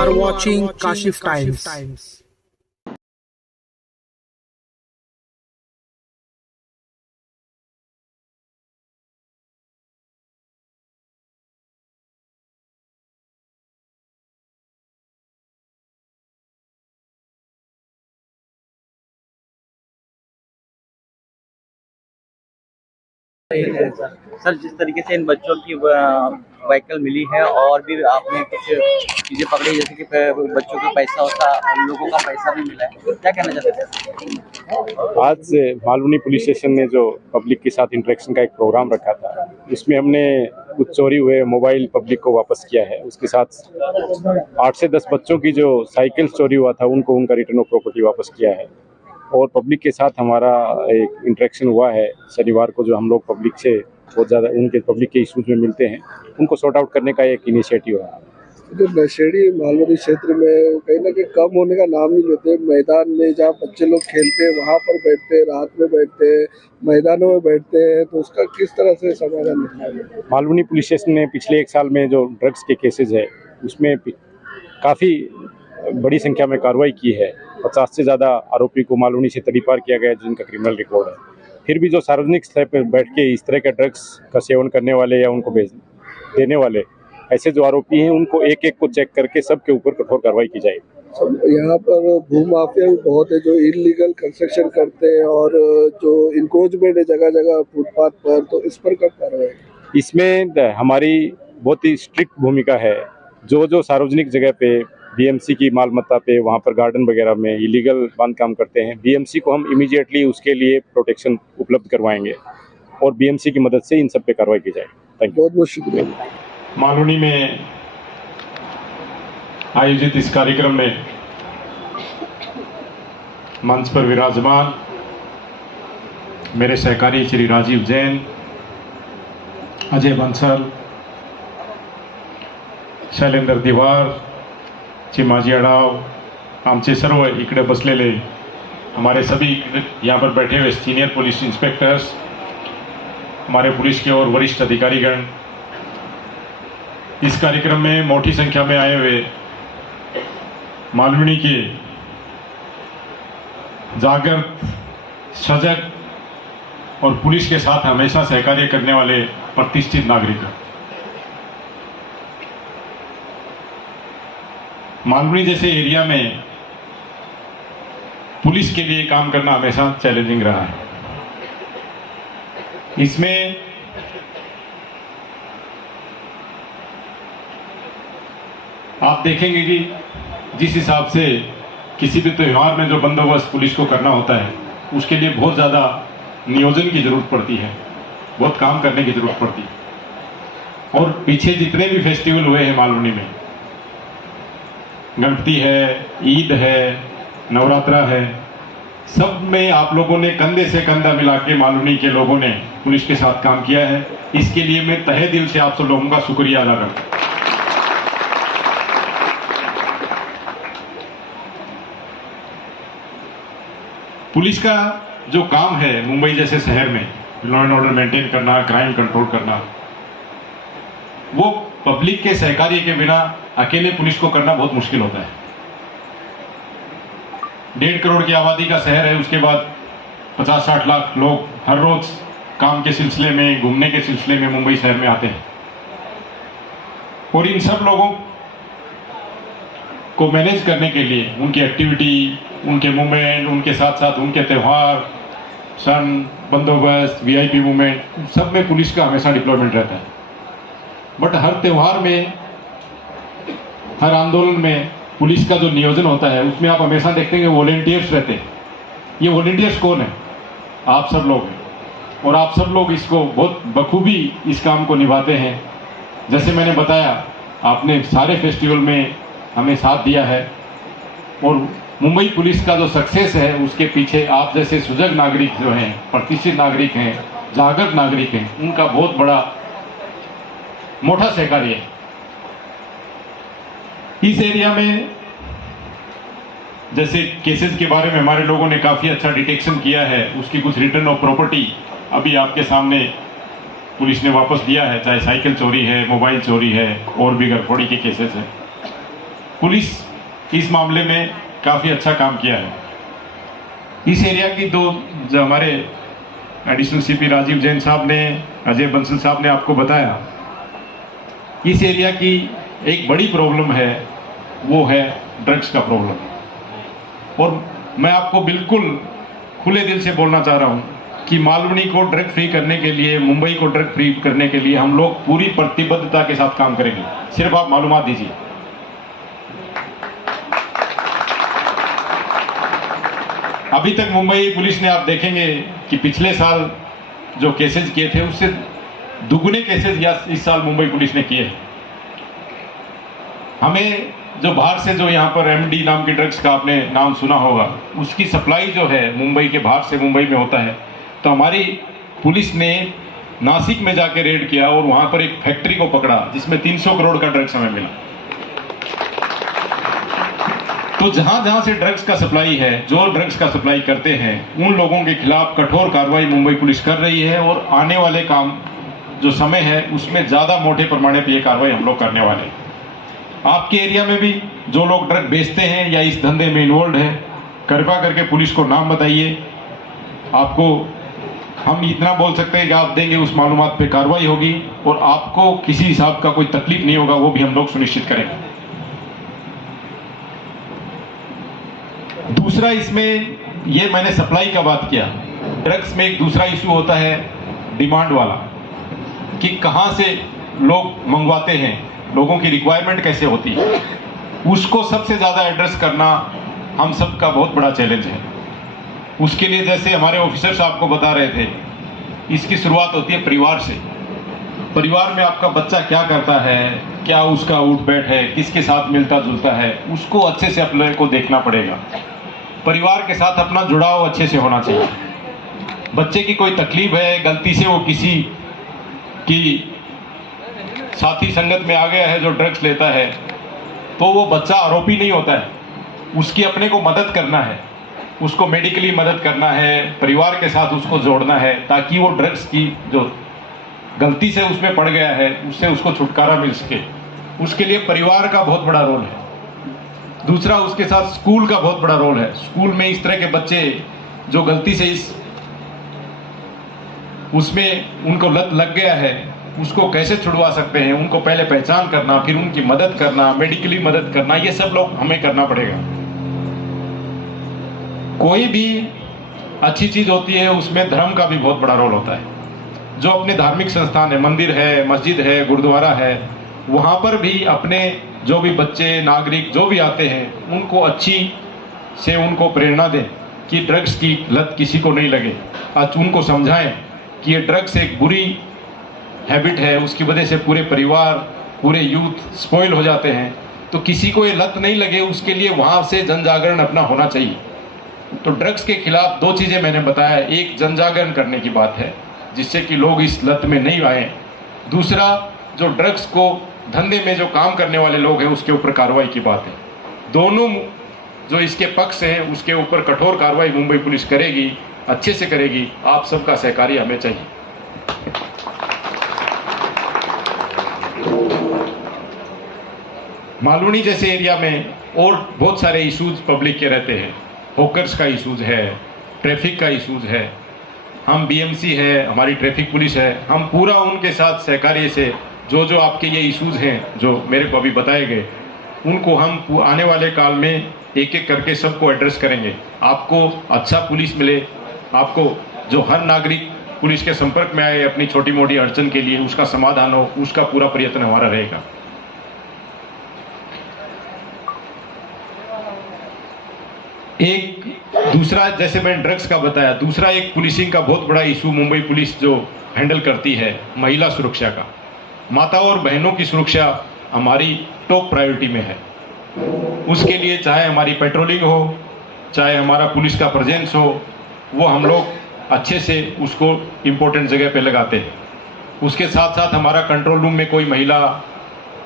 are watching Kashif Times. Sir, जिस तरीके से इन बच्चों की व्हीकल मिली है और भी आपने कुछ चीज़ें पकड़ी, जैसे कि बच्चों का पैसा होता, लोगों का पैसा भी मिला है, क्या कहना चाहते हैं? आज मालवनी पुलिस स्टेशन ने जो पब्लिक के साथ इंटरेक्शन का एक प्रोग्राम रखा था, उसमें हमने कुछ चोरी हुए मोबाइल पब्लिक को वापस किया है। उसके साथ 8 से 10 बच्चों की जो साइकिल चोरी हुआ था उनको उनका रिटर्न ऑफ प्रॉपर्टी वापस किया है। और पब्लिक के साथ हमारा एक इंटरेक्शन हुआ है शनिवार को, जो हम लोग पब्लिक से बहुत ज़्यादा उनके पब्लिक के इशूज़ में मिलते हैं, उनको सॉर्ट आउट करने का एक इनिशिएटिव है। जो नशेड़ी मालवनी क्षेत्र में कहीं ना कहीं कम होने का नाम नहीं लेते। मैदान में जहाँ बच्चे लोग खेलते हैं वहाँ पर बैठते हैं, रात में बैठते हैं, मैदानों में बैठते हैं, तो उसका किस तरह से समाधान निकालें? मालवनी पुलिस स्टेशन ने पिछले 1 साल में जो ड्रग्स के केसेज है उसमें काफ़ी बड़ी संख्या में कार्रवाई की है। 50 से ज़्यादा आरोपी को मालवनी से तड़ीपार किया गया जिनका क्रिमिनल रिकॉर्ड है। फिर भी जो सार्वजनिक स्तर पर बैठ के इस तरह के ड्रग्स का सेवन करने वाले या उनको देने वाले ऐसे जो आरोपी हैं, उनको एक एक को चेक करके सबके ऊपर कठोर कार्रवाई की जाएगी। यहाँ पर भू माफिया भी बहुत है जो इलीगल कंस्ट्रक्शन करते हैं और जो इंक्रोचमेंट है जगह जगह फुटपाथ पर, तो इस पर कब कार्रवाई? इसमें हमारी बहुत ही स्ट्रिक्ट भूमिका है। जो सार्वजनिक जगह पे बीएमसी की मालमत्ता पे, वहाँ पर गार्डन वगैरह में इलीगल बांधकाम करते हैं, बीएमसी को हम इमीडिएटली उसके लिए प्रोटेक्शन उपलब्ध करवाएंगे और बीएमसी की मदद से इन सब पे कार्रवाई की जाएगी। Thank you. बहुत बहुत शुक्रिया। मालवनी में आयोजित इस कार्यक्रम में मंच पर विराजमान मेरे सहकारी श्री राजीव जैन, अजय बंसल, शैलेंद्र दिवार, चिमाजी अडाव, आमचे सर्व इकडे बसलेले हमारे सभी यहाँ पर बैठे हुए सीनियर पुलिस इंस्पेक्टर्स, हमारे पुलिस के और वरिष्ठ अधिकारीगण, इस कार्यक्रम में मोटी संख्या में आए हुए मालवनी के जागृत, सजग और पुलिस के साथ हमेशा सहकार्य करने वाले प्रतिष्ठित नागरिक। मालवनी जैसे एरिया में पुलिस के लिए काम करना हमेशा चैलेंजिंग रहा है। इसमें आप देखेंगे कि जिस हिसाब से किसी भी त्यौहार में जो बंदोबस्त पुलिस को करना होता है, उसके लिए बहुत ज़्यादा नियोजन की जरूरत पड़ती है, बहुत काम करने की जरूरत पड़ती है। और पीछे जितने भी फेस्टिवल हुए हैं मालवनी में, गणपति है, ईद है, नवरात्रा है, सब में आप लोगों ने कंधे से कंधा मिला के मालवनी के लोगों ने पुलिस के साथ काम किया है। इसके लिए मैं तहे दिल से आप सब लोगों का शुक्रिया अदा करता हूं। पुलिस का जो काम है मुंबई जैसे शहर में लॉ एंड ऑर्डर मेंटेन करना, क्राइम कंट्रोल करना, वो पब्लिक के सहकार्य के बिना अकेले पुलिस को करना बहुत मुश्किल होता है। 1.5 करोड़ की आबादी का शहर है, उसके बाद 50-60 लाख लोग हर रोज काम के सिलसिले में, घूमने के सिलसिले में मुंबई शहर में आते हैं। और इन सब लोगों को मैनेज करने के लिए उनकी एक्टिविटी, उनके मूवमेंट, उनके साथ साथ उनके त्यौहार, सन, बंदोबस्त, वीआईपी मूवमेंट, सब में पुलिस का हमेशा डिप्लॉयमेंट रहता है। बट हर त्यौहार में, हर आंदोलन में पुलिस का जो नियोजन होता है, उसमें आप हमेशा देखते हैं कि वॉलेंटियर्स रहते हैं। ये वॉलेंटियर्स कौन है? आप सब लोग हैं। और आप सब लोग इसको बहुत बखूबी इस काम को निभाते हैं। जैसे मैंने बताया, आपने सारे फेस्टिवल में हमें साथ दिया है और मुंबई पुलिस का जो सक्सेस है उसके पीछे आप जैसे सुजग नागरिक जो हैं, प्रतिष्ठित नागरिक हैं, जागृत नागरिक हैं, उनका बहुत बड़ा मोटा सहकार्य है। इस एरिया में जैसे केसेस के बारे में हमारे लोगों ने काफी अच्छा डिटेक्शन किया है, उसकी कुछ रिटर्न ऑफ प्रॉपर्टी अभी आपके सामने पुलिस ने वापस दिया है, चाहे साइकिल चोरी है, मोबाइल चोरी है और भी गड़बड़ी के केसेस हैं। पुलिस इस मामले में काफ़ी अच्छा काम किया है। इस एरिया की दो जो हमारे एडिशनल सीपी राजीव जैन साहब ने, अजय बंसल साहब ने आपको बताया, इस एरिया की एक बड़ी प्रॉब्लम है, वो है ड्रग्स का प्रॉब्लम। और मैं आपको बिल्कुल खुले दिल से बोलना चाह रहा हूँ कि मालवनी को ड्रग फ्री करने के लिए, मुंबई को ड्रग फ्री करने के लिए हम लोग पूरी प्रतिबद्धता के साथ काम करेंगे। सिर्फ आप मालूमात दीजिए। अभी तक मुंबई पुलिस ने, आप देखेंगे कि पिछले साल जो केसेस किए थे उससे दुगने केसेस या इस साल मुंबई पुलिस ने किए हैं। हमें जो बाहर से, जो यहाँ पर एमडी नाम की ड्रग्स का आपने नाम सुना होगा, उसकी सप्लाई जो है मुंबई के बाहर से मुंबई में होता है। तो हमारी पुलिस ने नासिक में जाके रेड किया और वहाँ पर एक फैक्ट्री को पकड़ा जिसमें 300 करोड़ का ड्रग्स हमें मिला। तो जहां जहां से ड्रग्स का सप्लाई है, जो ड्रग्स का सप्लाई करते हैं, उन लोगों के खिलाफ कठोर कार्रवाई मुंबई पुलिस कर रही है। और आने वाले काम जो समय है उसमें ज्यादा मोटे पैमाने पर यह कार्रवाई हम लोग करने वाले हैं। आपके एरिया में भी जो लोग ड्रग बेचते हैं या इस धंधे में इन्वॉल्व है, कृपया करके पुलिस को नाम बताइए। आपको हम इतना बोल सकते हैं कि आप देंगे उस मालूमात पे कार्रवाई होगी और आपको किसी हिसाब का कोई तकलीफ नहीं होगा, वो भी हम लोग सुनिश्चित करेंगे। दूसरा, इसमें ये मैंने सप्लाई का बात किया, ड्रग्स में एक दूसरा इशू होता है डिमांड वाला, कि कहां से लोग मंगवाते हैं, लोगों की रिक्वायरमेंट कैसे होती है, उसको सबसे ज्यादा एड्रेस करना हम सबका बहुत बड़ा चैलेंज है। उसके लिए जैसे हमारे ऑफिसर्स आपको बता रहे थे, इसकी शुरुआत होती है परिवार से। परिवार में आपका बच्चा क्या करता है, क्या उसका उठ बैठ है, किसके साथ मिलता जुलता है, उसको अच्छे से अपने को देखना पड़ेगा। परिवार के साथ अपना जुड़ाव अच्छे से होना चाहिए। बच्चे की कोई तकलीफ है, गलती से वो किसी की साथी संगत में आ गया है जो ड्रग्स लेता है, तो वो बच्चा आरोपी नहीं होता है। उसकी अपने को मदद करना है, उसको मेडिकली मदद करना है, परिवार के साथ उसको जोड़ना है, ताकि वो ड्रग्स की जो गलती से उसमें पड़ गया है उससे उसको छुटकारा मिल सके। उसके लिए परिवार का बहुत बड़ा रोल है। दूसरा, उसके साथ स्कूल का बहुत बड़ा रोल है। स्कूल में इस तरह के बच्चे जो गलती से उसमें उनको लत लग गया है, उसको कैसे छुड़वा सकते हैं, उनको पहले पहचान करना, फिर उनकी मदद करना, मेडिकली मदद करना, ये सब लोग हमें करना पड़ेगा। कोई भी अच्छी चीज होती है उसमें धर्म का भी बहुत बड़ा रोल होता है। जो अपने धार्मिक संस्थान है, मंदिर है, मस्जिद है, गुरुद्वारा है, वहां पर भी अपने जो भी बच्चे, नागरिक जो भी आते हैं, उनको अच्छी से उनको प्रेरणा दें कि ड्रग्स की लत किसी को नहीं लगे। आज उनको समझाएं कि ये ड्रग्स एक बुरी हैबिट है, उसकी वजह से पूरे परिवार, पूरे यूथ स्पॉइल हो जाते हैं। तो किसी को ये लत नहीं लगे, उसके लिए वहां से जन जागरण अपना होना चाहिए। तो ड्रग्स के खिलाफ दो चीजें मैंने बताया, एक जन जागरण करने की बात है जिससे कि लोग इस लत में नहीं आए। दूसरा, जो ड्रग्स को धंधे में जो काम करने वाले लोग हैं उसके ऊपर कार्रवाई की बात है। दोनों जो इसके पक्ष हैं उसके ऊपर कठोर कार्रवाई मुंबई पुलिस करेगी, अच्छे से करेगी। आप सबका सहकार्य हमें चाहिए। मालवनी जैसे एरिया में और बहुत सारे इश्यूज पब्लिक के रहते हैं। हॉकर्स का इश्यूज है, ट्रैफिक का इश्यूज है। हम बीएमसी है, हमारी ट्रैफिक पुलिस है, हम पूरा उनके साथ सहकार्य से जो जो आपके ये इश्यूज हैं जो मेरे को अभी बताए गए, उनको हम आने वाले काल में एक एक करके सबको एड्रेस करेंगे। आपको अच्छा पुलिस मिले, आपको जो हर नागरिक पुलिस के संपर्क में आए अपनी छोटी मोटी अड़चन के लिए उसका समाधान हो, उसका पूरा प्रयत्न हमारा रहेगा। एक दूसरा, जैसे मैंने ड्रग्स का बताया, दूसरा एक पुलिसिंग का बहुत बड़ा इशू मुंबई पुलिस जो हैंडल करती है, महिला सुरक्षा का। माताओं और बहनों की सुरक्षा हमारी टॉप प्रायोरिटी में है। उसके लिए चाहे हमारी पेट्रोलिंग हो, चाहे हमारा पुलिस का प्रेजेंस हो, वो हम लोग अच्छे से उसको इम्पोर्टेंट जगह पे लगाते हैं। उसके साथ साथ हमारा कंट्रोल रूम में कोई महिला,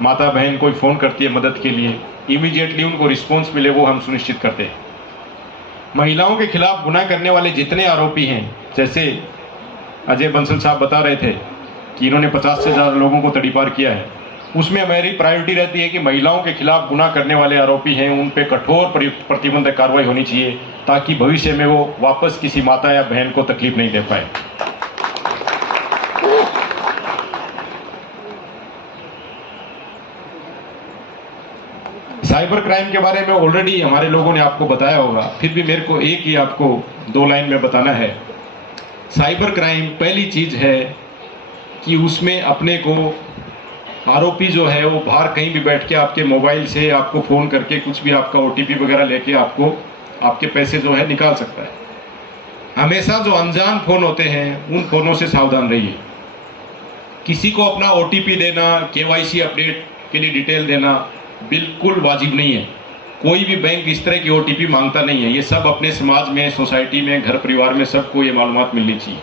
माता बहन कोई फ़ोन करती है मदद के लिए, इमीडिएटली उनको रिस्पॉन्स मिले, वो हम सुनिश्चित करते हैं। महिलाओं के खिलाफ गुनाह करने वाले जितने आरोपी हैं, जैसे अजय बंसल साहब बता रहे थे कि इन्होंने 50 से ज़्यादा लोगों को तड़ीपार किया है, उसमें हमारी प्रायोरिटी रहती है कि महिलाओं के खिलाफ गुनाह करने वाले आरोपी हैं उन पे कठोर प्रतिबंधक कार्रवाई होनी चाहिए, ताकि भविष्य में वो वापस किसी माता या बहन को तकलीफ नहीं दे पाए। साइबर क्राइम के बारे में ऑलरेडी हमारे लोगों ने आपको बताया होगा, फिर भी मेरे को एक ही आपको 2 लाइन में बताना है। साइबर क्राइम पहली चीज है कि उसमें अपने को आरोपी जो है वो बाहर कहीं भी बैठ के आपके मोबाइल से आपको फोन करके कुछ भी आपका OTP वगैरह लेके आपको आपके पैसे जो है निकाल सकता है। हमेशा जो अनजान फोन होते हैं उन फोनों से सावधान रहिए। किसी को अपना OTP देना, KYC अपडेट के लिए डिटेल देना बिल्कुल वाजिब नहीं है। कोई भी बैंक इस तरह की OTP मांगता नहीं है। ये सब अपने समाज में, सोसाइटी में, घर परिवार में सबको ये मालूमात मिलनी चाहिए।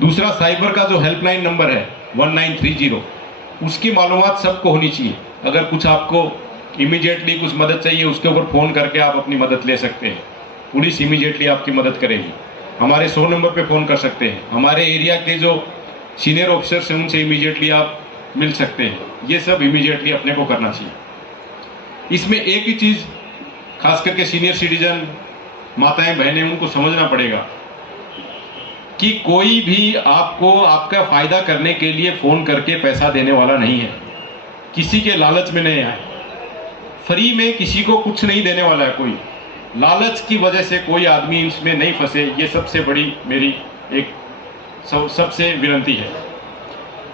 दूसरा, साइबर का जो हेल्पलाइन नंबर है 1930, उसकी मालूमात सबको होनी चाहिए। अगर कुछ आपको इमीडिएटली कुछ मदद चाहिए उसके ऊपर फ़ोन करके आप अपनी मदद ले सकते हैं। पुलिस इमीडिएटली आपकी मदद करेगी। हमारे 100 नंबर पे फ़ोन कर सकते हैं। हमारे एरिया के जो सीनियर ऑफिसर्स हैं उनसे इमीडिएटली आप मिल सकते हैं। ये सब इमीडिएटली अपने को करना चाहिए। इसमें एक ही चीज़ खास करके सीनियर सिटीजन माताएं बहनें उनको समझना पड़ेगा कि कोई भी आपको आपका फायदा करने के लिए फोन करके पैसा देने वाला नहीं है। किसी के लालच में नहीं आए। फ्री में किसी को कुछ नहीं देने वाला है कोई। लालच की वजह से कोई आदमी इसमें नहीं फंसे, ये सबसे बड़ी मेरी एक सबसे विनती है।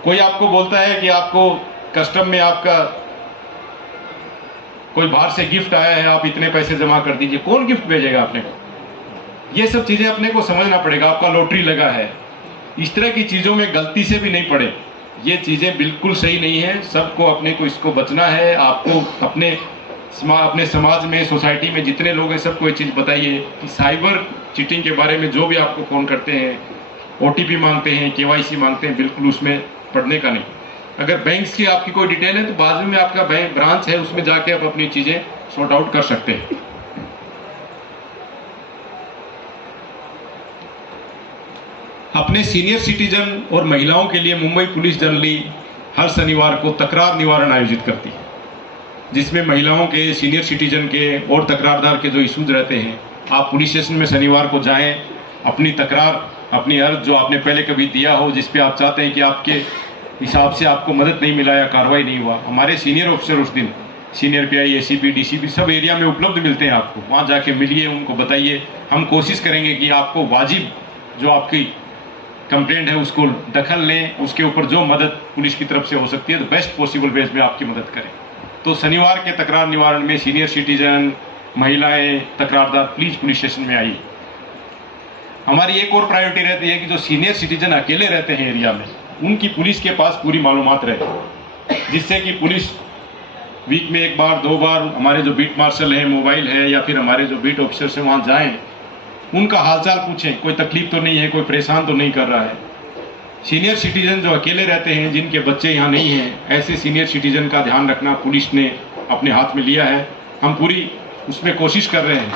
कोई आपको बोलता है कि आपको कस्टम में आपका कोई बाहर से गिफ्ट आया है, आप इतने पैसे जमा कर दीजिए। कौन गिफ्ट भेजेगा आपने को? ये सब चीजें अपने को समझना पड़ेगा। आपका लॉटरी लगा है, इस तरह की चीजों में गलती से भी नहीं पड़े। ये चीजें बिल्कुल सही नहीं है। सबको अपने को इसको बचना है। आपको अपने समाज में, सोसाइटी में जितने लोग हैं सबको ये चीज बताइए कि साइबर चीटिंग के बारे में जो भी आपको फोन करते हैं, OTP मांगते हैं, KYC मांगते हैं, बिल्कुल उसमें पढ़ने का नहीं। अगर बैंक्स की आपकी कोई डिटेल है तो बाजू में आपका बैंक ब्रांच है, उसमें जाके आप अपनी चीजें सॉर्ट आउट कर सकते हैं। अपने सीनियर सिटीजन और महिलाओं के लिए मुंबई पुलिस जनरली हर शनिवार को तकरार निवारण आयोजित करती है, जिसमें महिलाओं के, सीनियर सिटीजन के और तकरारदार के जो इश्यूज रहते हैं, आप पुलिस स्टेशन में शनिवार को जाएं, अपनी तकरार, अपनी अर्ज जो आपने पहले कभी दिया हो, जिस पे आप चाहते हैं कि आपके हिसाब से आपको मदद नहीं मिला या कार्रवाई नहीं हुआ, हमारे सीनियर ऑफिसर उस दिन सीनियर PI, ACP, DCP सब एरिया में उपलब्ध मिलते हैं। आपको वहाँ जाके मिलिए, उनको बताइए। हम कोशिश करेंगे कि आपको वाजिब जो आपकी कंप्लेंट है उसको दखल लें, उसके ऊपर जो मदद पुलिस की तरफ से हो सकती है तो बेस्ट पॉसिबल बेस में आपकी मदद करें। तो शनिवार के तकरार निवारण में सीनियर सिटीजन, महिलाएं, तकरारदार प्लीज पुलिस स्टेशन में आइए। हमारी एक और प्रायोरिटी रहती है कि जो सीनियर सिटीजन अकेले रहते हैं एरिया में, उनकी पुलिस के पास पूरी मालूमात रहे, जिससे कि पुलिस वीक में 1 बार 2 बार हमारे जो बीट मार्शल है, मोबाइल है, या फिर हमारे जो बीट ऑफिसर है वहाँ जाएं, उनका हालचाल पूछें, कोई तकलीफ तो नहीं है, कोई परेशान तो नहीं कर रहा है। सीनियर सिटीजन जो अकेले रहते हैं, जिनके बच्चे यहाँ नहीं हैं, ऐसे सीनियर सिटीजन का ध्यान रखना पुलिस ने अपने हाथ में लिया है। हम पूरी उसमें कोशिश कर रहे हैं।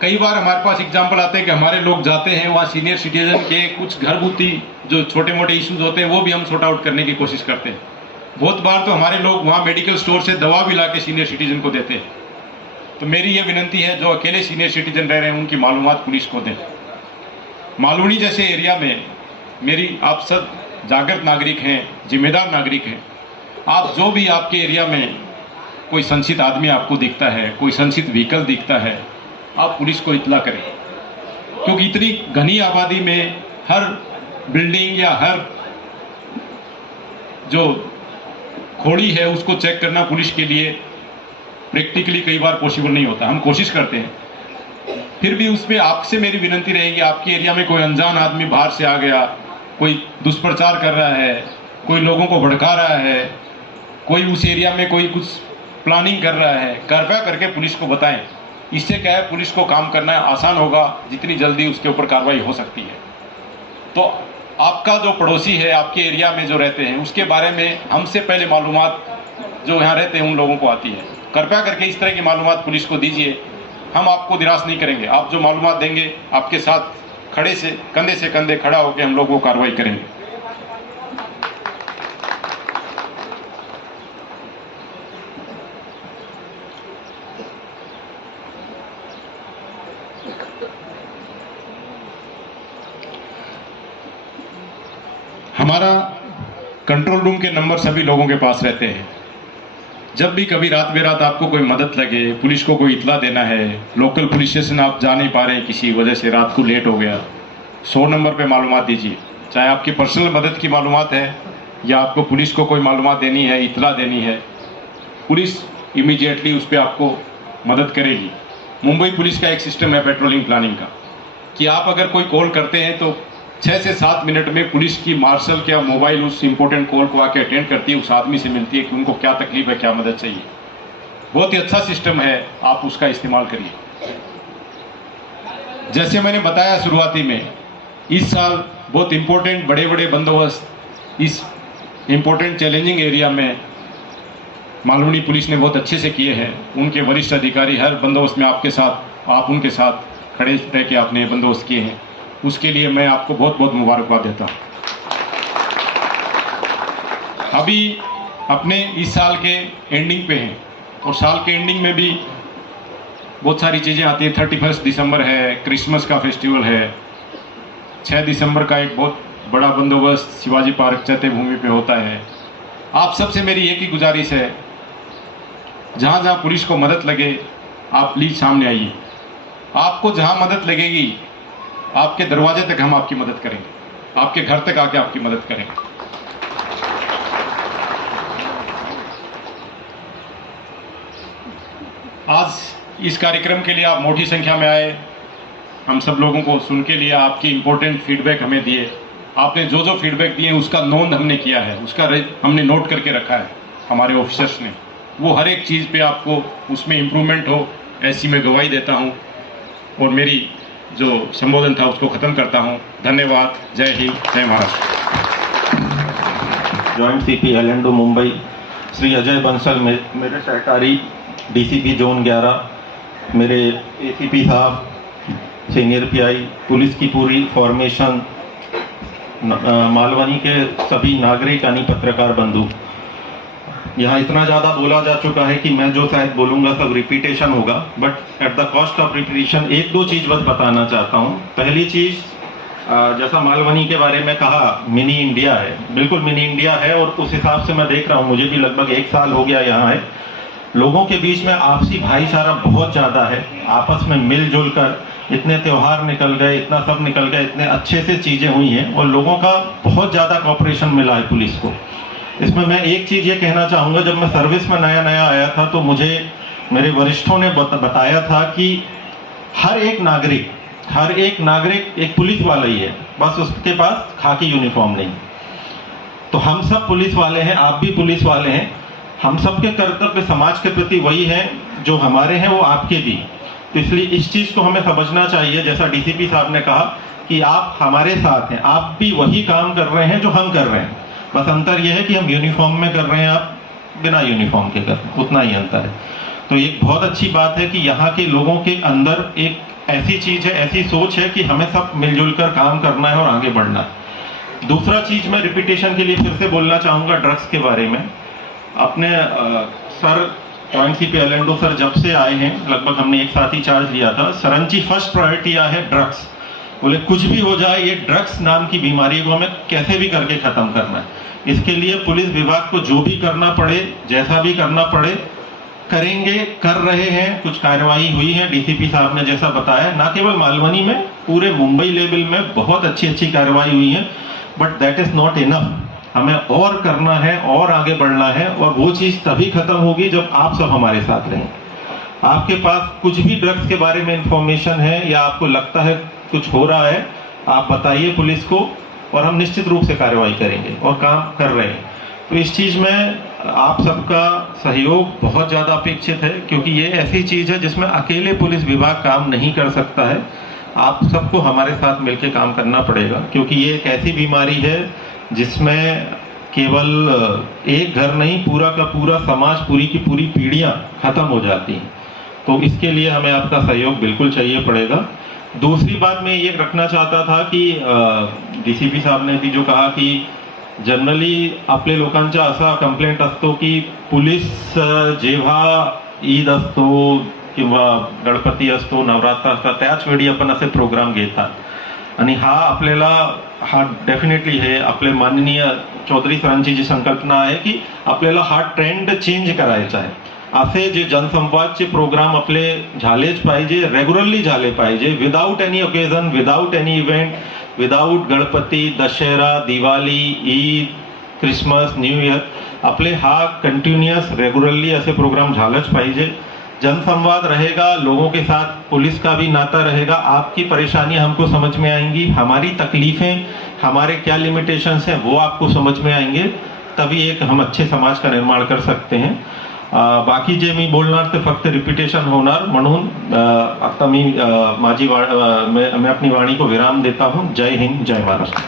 कई बार हमारे पास एग्जाम्पल आते हैं कि हमारे लोग जाते हैं वहाँ, सीनियर सिटीजन के कुछ घरगुती जो छोटे मोटे इश्यूज होते हैं वो भी हम सॉर्ट आउट करने की कोशिश करते हैं। बहुत बार तो हमारे लोग वहाँ मेडिकल स्टोर से दवा भी ला के सीनियर सिटीजन को देते हैं। तो मेरी ये विनती है, जो अकेले सीनियर सिटीजन रह रहे हैं उनकी मालूमात पुलिस को दें। मालूनी जैसे एरिया में मेरी आप सब जागृत नागरिक हैं, जिम्मेदार नागरिक हैं। आप जो भी आपके एरिया में कोई संचित आदमी आपको दिखता है, कोई संचित व्हीकल दिखता है, आप पुलिस को इत्तला करें, क्योंकि इतनी घनी आबादी में हर बिल्डिंग या हर जो खोड़ी है उसको चेक करना पुलिस के लिए प्रैक्टिकली कई बार पॉसिबल नहीं होता। हम कोशिश करते हैं, फिर भी उसमें आपसे मेरी विनती रहेगी, आपके एरिया में कोई अनजान आदमी बाहर से आ गया, कोई दुष्प्रचार कर रहा है, कोई लोगों को भड़का रहा है, कोई उस एरिया में कोई कुछ प्लानिंग कर रहा है, कृपया करके पुलिस को बताएं। इससे क्या है, पुलिस को काम करना आसान होगा, जितनी जल्दी उसके ऊपर कार्रवाई हो सकती है। तो आपका जो पड़ोसी है, आपके एरिया में जो रहते हैं, उसके बारे में हमसे पहले मालूमात जो यहाँ रहते हैं उन लोगों को आती है। कृपया करके इस तरह की मालूमात पुलिस को दीजिए। हम आपको निराश नहीं करेंगे। आप जो मालूमात देंगे, आपके साथ खड़े से कंधे खड़ा होकर हम लोग वो कार्रवाई करेंगे। हमारा कंट्रोल रूम के नंबर सभी लोगों के पास रहते हैं। जब भी कभी रात बेरात आपको कोई मदद लगे, पुलिस को कोई इतला देना है, लोकल पुलिस स्टेशन आप जा नहीं पा रहे हैं, किसी वजह से रात को लेट हो गया, 100 नंबर पे मालूमात दीजिए। चाहे आपकी पर्सनल मदद की मालूमात है या आपको पुलिस को कोई मालूमात देनी है, इतला देनी है, पुलिस इमीडिएटली उस पर आपको मदद करेगी। मुंबई पुलिस का एक सिस्टम है पेट्रोलिंग प्लानिंग का, कि आप अगर कोई कॉल करते हैं तो 6 से 7 मिनट में पुलिस की मार्शल क्या मोबाइल उस इंपॉर्टेंट कॉल को आके अटेंड करती है, उस आदमी से मिलती है कि उनको क्या तकलीफ है, क्या मदद चाहिए। बहुत ही अच्छा सिस्टम है, आप उसका इस्तेमाल करिए। जैसे मैंने बताया शुरुआती में, इस साल बहुत इंपॉर्टेंट बड़े बड़े बंदोबस्त इस इंपॉर्टेंट चैलेंजिंग एरिया में मालवनी पुलिस ने बहुत अच्छे से किए हैं। उनके वरिष्ठ अधिकारी हर बंदोबस्त में आपके साथ, आप उनके साथ खड़े रह के आपने बंदोबस्त किए हैं, उसके लिए मैं आपको बहुत बहुत मुबारकबाद देता हूँ। अभी अपने इस साल के एंडिंग पे हैं और साल के एंडिंग में भी बहुत सारी चीज़ें आती हैं। 31 दिसंबर है, क्रिसमस का फेस्टिवल है, 6 दिसंबर का एक बहुत बड़ा बंदोबस्त शिवाजी पार्क चैत्य भूमि पे होता है। आप सबसे मेरी एक ही गुजारिश है, जहाँ जहाँ पुलिस को मदद लगे आप प्लीज़ सामने आइए। आपको जहाँ मदद लगेगी आपके दरवाजे तक हम आपकी मदद करेंगे, आपके घर तक आके आपकी मदद करेंगे। आज इस कार्यक्रम के लिए आप मोटी संख्या में आए, हम सब लोगों को सुन के लिए आपकी इंपॉर्टेंट फीडबैक हमें दिए। आपने जो जो फीडबैक दिए उसका नोंद हमने किया है, उसका हमने नोट करके रखा है हमारे ऑफिसर्स ने। वो हर एक चीज़ पे आपको उसमें इम्प्रूवमेंट हो ऐसी मैं गवाही देता हूँ और मेरी जो संबोधन था उसको ख़त्म करता हूँ। धन्यवाद। जय हिंद, जय महाराष्ट्र। जॉइंट सीपी एल&ओ मुंबई श्री अजय बंसल, मेरे सहकारी डीसीपी जोन 11, मेरे एसीपी साहब, सीनियर पीआई, पुलिस की पूरी फॉर्मेशन, मालवनी के सभी नागरिक यानी पत्रकार बंधु। यहाँ इतना ज़्यादा बोला जा चुका है कि मैं जो शायद बोलूँगा सब रिपीटेशन होगा, but at the cost of repetition एक दो चीज़ बस बताना चाहता हूँ। पहली चीज़, जैसा मालवनी के बारे में कहा, मिनी इंडिया है, बिल्कुल मिनी इंडिया है। और उस हिसाब से मैं देख रहा हूँ, मुझे भी लगभग 1 साल हो गया यहाँ है, लोगों के बीच में आपसी भाईचारा बहुत ज़्यादा है। आपस में मिलजुल कर इतने त्यौहार निकल गए, इतना सब निकल गए, इतने अच्छे से चीज़ें हुई हैं और लोगों का बहुत ज़्यादा कॉपरेशन मिला है पुलिस को। इसमें मैं एक चीज़ ये कहना चाहूँगा, जब मैं सर्विस में नया नया आया था तो मुझे मेरे वरिष्ठों ने बताया था कि हर एक नागरिक एक पुलिस वाला ही है, बस उसके पास खाकी यूनिफॉर्म नहीं। तो हम सब पुलिस वाले हैं, आप भी पुलिस वाले हैं, हम सबके कर्तव्य समाज के प्रति वही हैं जो हमारे हैं, वो आपके भी। तो इसलिए इस चीज़ को हमें समझना चाहिए, जैसा डीसीपी साहब ने कहा कि आप हमारे साथ हैं, आप भी वही काम कर रहे हैं जो हम कर रहे हैं, बस अंतर यह है कि हम यूनिफॉर्म में कर रहे हैं, आप बिना यूनिफॉर्म के कर रहे हैं, उतना ही अंतर है। तो एक बहुत अच्छी बात है कि यहाँ के लोगों के अंदर एक ऐसी चीज़ है, ऐसी सोच है कि हमें सब मिलजुल कर काम करना है और आगे बढ़ना है। दूसरा चीज़ मैं रिपीटेशन के लिए फिर से बोलना चाहूँगा ड्रग्स के बारे में। अपने सर जॉइंट सीपी एल&ओ सर जब से आए हैं, लगभग हमने एक साथ ही चार्ज लिया था, सरन जी फर्स्ट प्रायोरिटी है ड्रग्स। बोले कुछ भी हो जाए, ये ड्रग्स नाम की बीमारी को हमें कैसे भी करके ख़त्म करना है। इसके लिए पुलिस विभाग को जो भी करना पड़े, जैसा भी करना पड़े करेंगे, कर रहे हैं। कुछ कार्रवाई हुई है, डीसीपी साहब ने जैसा बताया, ना केवल मालवनी में, पूरे मुंबई लेवल में बहुत अच्छी कार्रवाई हुई है। But that is not enough, हमें और करना है और आगे बढ़ना है। और वो चीज़ तभी खत्म होगी जब आप सब हमारे साथ रहें। आपके पास कुछ भी ड्रग्स के बारे में इंफॉर्मेशन है या आपको लगता है कुछ हो रहा है, आप बताइए पुलिस को और हम निश्चित रूप से कार्रवाई करेंगे और काम कर रहे हैं। तो इस चीज़ में आप सबका सहयोग बहुत ज़्यादा अपेक्षित है, क्योंकि ये ऐसी चीज़ है जिसमें अकेले पुलिस विभाग काम नहीं कर सकता है। आप सबको हमारे साथ मिलकर काम करना पड़ेगा, क्योंकि ये एक ऐसी बीमारी है जिसमें केवल एक घर नहीं, पूरा का पूरा समाज, पूरी की पूरी पीढ़ियाँ खत्म हो जाती हैं। तो इसके लिए हमें आपका सहयोग बिल्कुल चाहिए पड़ेगा। दूसरी बात मैं ये रखना चाहता था कि डीसीपी साहब ने भी जो कहा कि जनरली आपल्या लोकांचा असा कंप्लेंट असतो की पुलिस जेव्हा ईद असतो किंवा गणपती असतो, नवरात्र असतात, त्याच वेळी आपण असे प्रोग्राम घेतात आणि हा डेफिनेटली हे आपले माननीय चौधरी सरांची जी संकल्पना आहे की आपल्याला हा ट्रेंड चेंज करायचा आहे. असे जे जनसंवादचे प्रोग्राम आपले झालेच पाहिजे, रेग्युलरली झाले पाहिजे, without any occasion, without any event, without Ganpati, Dussehra, Diwali, Eid, Christmas, new year, आपले हा कंटिन्यूअस रेगुलरली ऐसे प्रोग्राम झालच पाहिजे. जनसंवाद रहेगा, लोगों के साथ पुलिस का भी नाता रहेगा. आपकी परेशानी हमको समझ में आएंगी, हमारी तकलीफें, हमारे क्या लिमिटेशंस हैं वो आपको समझ में आएंगे. तभी एक हम अच्छे समाज का निर्माण कर सकते हैं. बाकी जे मी बोलणार ते फक्त रिपीटेशन होणार, म्हणून आता मी अपनी वाणी को विराम देता हूँ. जय हिंद, जय महाराष्ट्र.